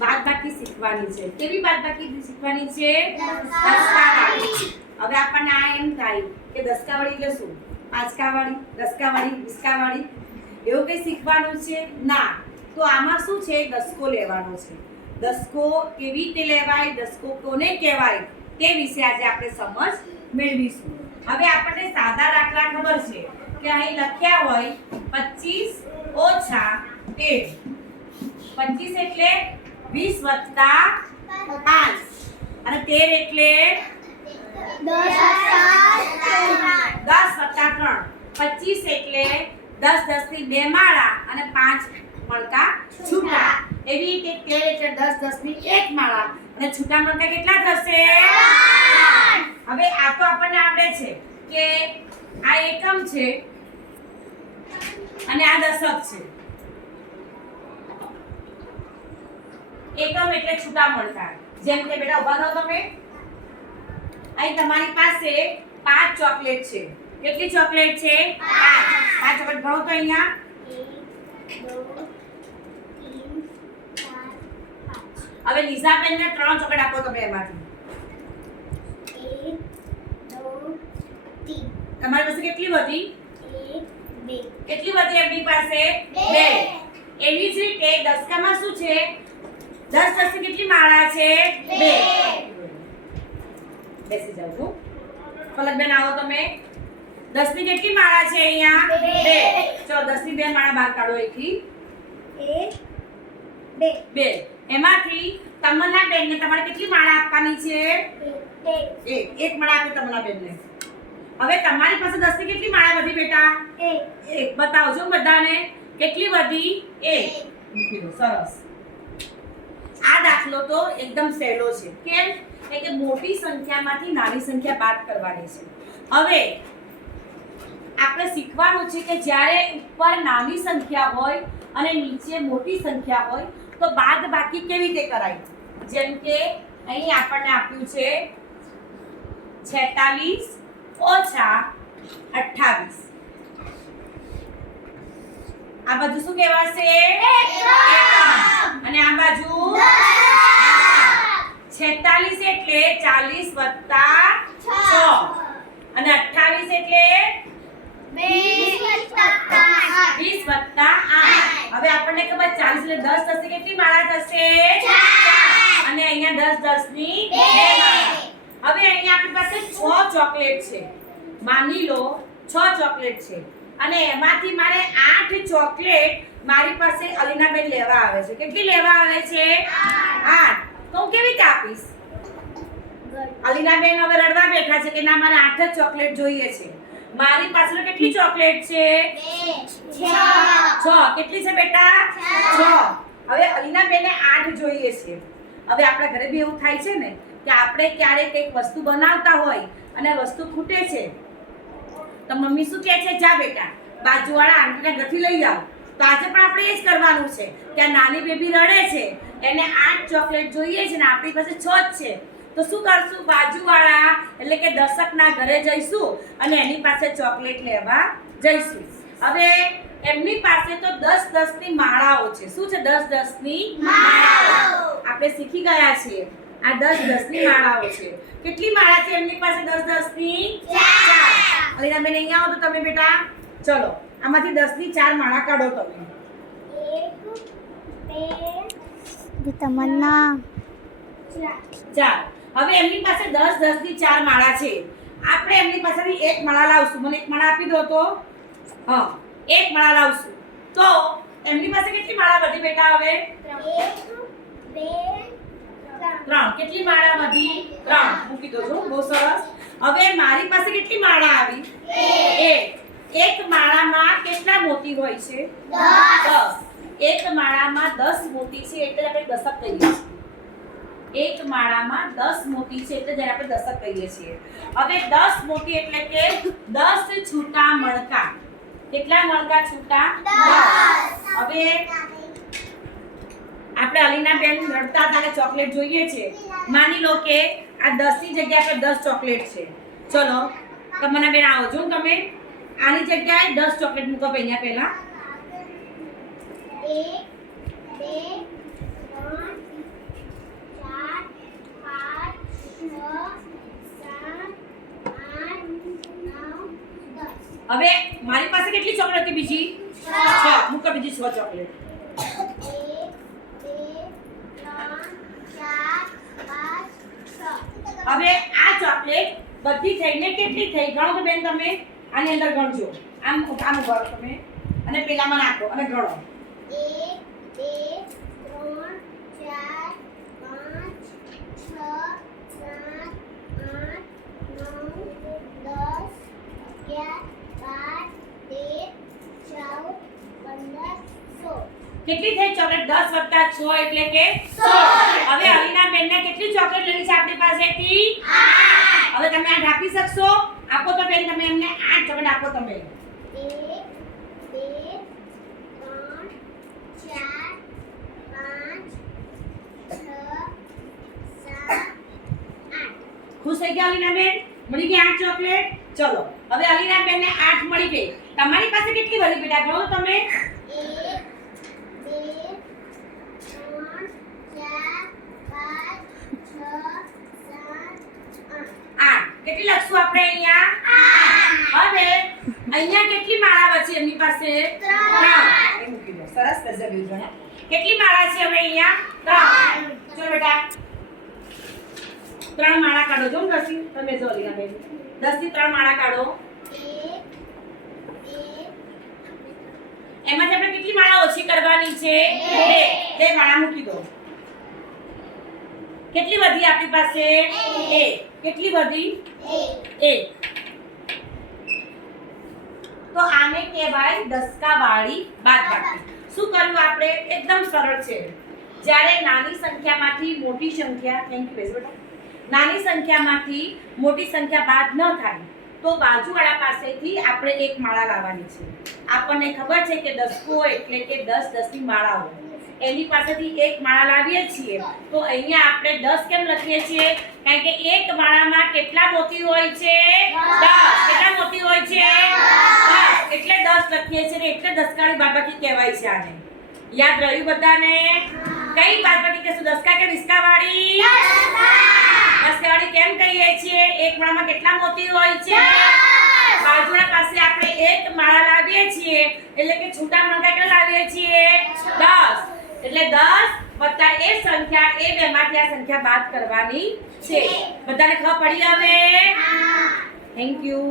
બાદબાકી શીખવાની છે. કેવી બાદબાકી શીખવાની છે? દસકાવાળી. હવે આપણને આ એમ થાય કે દસકાવાળી એટલે શું? પાંચકાવાળી, દસકાવાળી, વીસકાવાળી એવું કંઈ શીખવાનું છે? ના. તો આમાં શું છે? દસકો લેવાનો છે. દસકો કેવી રીતે લેવાય, દસકો કોને કહેવાય તે વિશે આજે આપણે સમજ મેળવીશું. હવે આપણને સાદા દાખલા ખબર છે કે અહીં લખ્યા હોય 25 ઓછા 13. 25 એટલે 20 વત્તા 5 અને 13 એટલે 10 વત્તા 3. 25 એટલે 10 10 ની 2 માળા અને 5 મણકા છૂટા. એવી રીતે 13 એટલે 10 10 ની 1 માળા અને છૂટા મણકા કેટલા થશે? 8. હવે આ તો આપણને આવડે છે કે આ એકમ છે અને આ દશક છે. એકમ એટલે છૂટા મણકા. જેમ કે બેટા ઊભા થાઓ તમે. અહીં તમારી પાસે 5 ચોકલેટ છે. કેટલી ચોકલેટ છે? 5. 5 ચોકલેટ ગણો તો અહીંયા 1 2 3 4 5. હવે લીઝાબેનને 3 ચોકલેટ આપો તમે એમાંથી. 1 2 3. તમારી પાસે કેટલી વધી? 1 2. કેટલી વધી એમની પાસે? 2. એવી જ રીતે દસકામાં શું છે? 10 10 ની કેટલી માળા છે? 2. બેસી જાઓ છો. પલકબેન આવો તમે. 10 ની કેટલી માળા છે અહીંયા? 2. ચલો 10 ની 2 માળા બહાર કાઢો એકથી. 1 2. એમાંથી તમન્ના બેનને તમારે કેટલી માળા આપવાની છે? 1 એક માળા આપી તમન્ના બેનને. હવે તમારી પાસે 10 ની કેટલી માળા વધી બેટા? 1 એક. બતાવજો બધાને કેટલી વધી? 1. મૂકી દો. સરસ. આ દાખલો તો એકદમ સહેલો છે. કેમ? કે મોટી સંખ્યામાંથી નાની સંખ્યા બાદ કરવાની છે. હવે આપણે શીખવાનું છે કે જ્યારે ઉપર નાની સંખ્યા હોય અને નીચે મોટી સંખ્યા હોય તો બાદબાકી કેવી રીતે કરાય. જેમ કે અહીં આપણને આપ્યું છે 46 ઓછા 28. આ બાજુ શું કહેવાશે? એકમ. અને આ બાજુ 46 એટલે 40 વત્તા 6 અને 28 એટલે 20 વત્તા 20 વત્તા 8. હવે આપણને ખબર 40 એટલે 10 થશે. કેટલી માળા થશે? 4. અને અહીંયા 10 10 ની 2 માળા. હવે અહીંયા આપણી પાસે 6 ચોકલેટ છે. માની લો 6 ચોકલેટ છે અને એમાંથી મારે 8 ચોકલેટ મારી પાસે અલીનાબેન લેવા આવે છે. કેટલી લેવા આવે છે? 8. તો હું કેવી રીતે આપીશ? અલીનાબેન હવે રડવા બેઠા છે કે ના મારે 8 જ ચોકલેટ જોઈએ છે. મારી પાસે કેટલી ચોકલેટ છે? 6. કેટલી છે બેટા? 6. હવે અલીનાબેનને 8 જોઈએ છે. હવે આપણા ઘરે બી એવું થાય છે ને કે આપણે ક્યારેક કંઈક વસ્તુ બનાવતા હોય અને વસ્તુ ખૂટે છે તો મમ્મી શું કહે છે? જા બેટા બાજુવાળા આંટીના ઘરથી લઈ આવ. તો આજે પણ આપણે એ જ કરવાનું છે કે આ નાની બેબી રડે છે એને 8 ચોકલેટ જોઈએ છે ને આપણી પાસે 6 જ છે. તો શું કરશું? બાજુવાળા એટલે કે દશકના ઘરે જઈશું અને એની પાસે ચોકલેટ લેવા જઈશું. હવે એમની પાસે તો 10 10 ની માળાઓ છે. શું છે? 10 10 ની માળાઓ. આપણે શીખી ગયા છીએ આ 10 10 ની માળાઓ છે. કેટલી માળા છે એમની પાસે? 10 10 ની 4. અલીનાબેન અહીંયા આવો તો તમે બેટા. ચલો આમાંથી 10 ની 4 માળા કાઢો તમે. 1 2 તમન્ના 4. હવે એમની પાસે 10 10 ની 4 માળા છે. આપણે એમની પાસેથી એક માળા લાવશું. મને એક માળા આપી દો તો. હા, એક માળા લાવશું. તો એમની પાસે કેટલી માળા વધી બેટા? હવે 1 2 3. કેટલી માળા વધી? 3. મૂકી દો છો. બહુ સરસ. હવે મારી પાસે કેટલી માળા આવી? 1. એક માળામાં કેટલા મોતી હોય છે? 10. એક માળામાં 10 મોતી છે એટલે આપણે દશક કહીએ છીએ. એક માળામાં 10 મોતી છે એટલે જ્યારે આપણે દશક કહીએ છીએ. હવે 10 મોતી એટલે કે 10 છૂટા મણકા. કેટલા મણકા છૂટા? 10. હવે આપણે અલીનાબેન રડતા હતા કે ચોકલેટ જોઈએ છે. માની લો કે આ 10 ની જગ્યાએ આપણે 10 ચોકલેટ છે. ચલો તમન્ના બેન આવો છો તમે. આની જગ્યાએ 10 ચોકલેટ મૂકો અહીંયા પહેલા. 1 2 3 4 હવે મારી પાસે કેટલી ચોકલેટ હતી બીજી 6 મૂકો બીજી 6 ચોકલેટ 1 2 3 4 5 6 હવે આ ચોકલેટ બધી થઈને કેટલી થઈ ગણો તો બેન તમે આની અંદર ગણજો આમ આમ ઉભા રહો તમે અને પેલામાં નાખો અને ગણો 1 2 3 4 5 6 7 8 9 10 11 12 13 14 15 16 કેટલી થઈ ચોકલેટ 10 + 6 એટલે કે 16 હવે અલીના બેનને કેટલી ચોકલેટ લેવી છે આપણી પાસેથી 8 હવે તમે 8 આપી શકશો આપો તો બેન તમે એમને 8 ચોકલેટ આપો તમે 1 2 3 4 5 6 7 8 ખુશ થઈ ગયા અલીના બેન મળી ગઈ 8 ચોકલેટ ચલો હવે અલીના બેનને 8 મળી ગઈ તમારી પાસે કેટલી વધી બેટા ગણો તમે 1 2 3 4 5 6 7 8 કેટલી લખશું આપણે અહીંયા હવે અહીંયા કેટલી માળા છે એમની પાસે 3 એ મૂકી દો સરસ ગજબ જણા કેટલી માળા છે હવે અહીંયા 3 ચલો બેટા 3 માળા કાઢો જો દસી તમે જો અલીના બેન 10 થી 3 માળા કાઢો 1 એમાંથી આપણે કેટલી માળા ઓછી કરવાની છે 2 માળા મૂકી દો કેટલી વધી આપણી પાસે 1 કેટલી વધી 1 તો આને કહેવાય દસકાવાળી બાદબાકી શું કર્યું આપણે એકદમ સરળ છે જ્યારે નાની સંખ્યામાંથી મોટી સંખ્યા થેન્ક યુ બેટા નાની સંખ્યામાંથી મોટી સંખ્યા બાદ ન થાય તો બાજુવાળા પાસેથી આપણે એક માળા લાવવાની છે આપણને ખબર છે કે દસકો એટલે કે 10 10 ની માળાઓ એની પાસેથી એક માળા લાવીએ છીએ તો અહીંયા આપણે 10 કેમ લખીએ છીએ કારણ કે એક માળામાં કેટલા મોતી હોય છે 10 કેટલા મોતી હોય છે 10 એટલે 10 લખીએ છીએ ને એટલે દસકાળી બાદબાકી કહેવાય છે આને યાદ રહ્યું બધાને કઈ બાદબાકી કહેશું દસકા કે વીસકાવાળી દસકાવાળી કેમ કહીએ છીએ એક માળામાં કેટલા મોતી હોય છે બાજુના પાસે આપણે એક માળા લાવીએ છીએ એટલે કે છૂટા મણકા કેટલા લાવીએ છીએ 10 એટલે 10 વત્તા એ સંખ્યા એ બેમાંથી આ સંખ્યા બાદ કરવાની છે બધાને ખબર પડી હવે થેન્ક યુ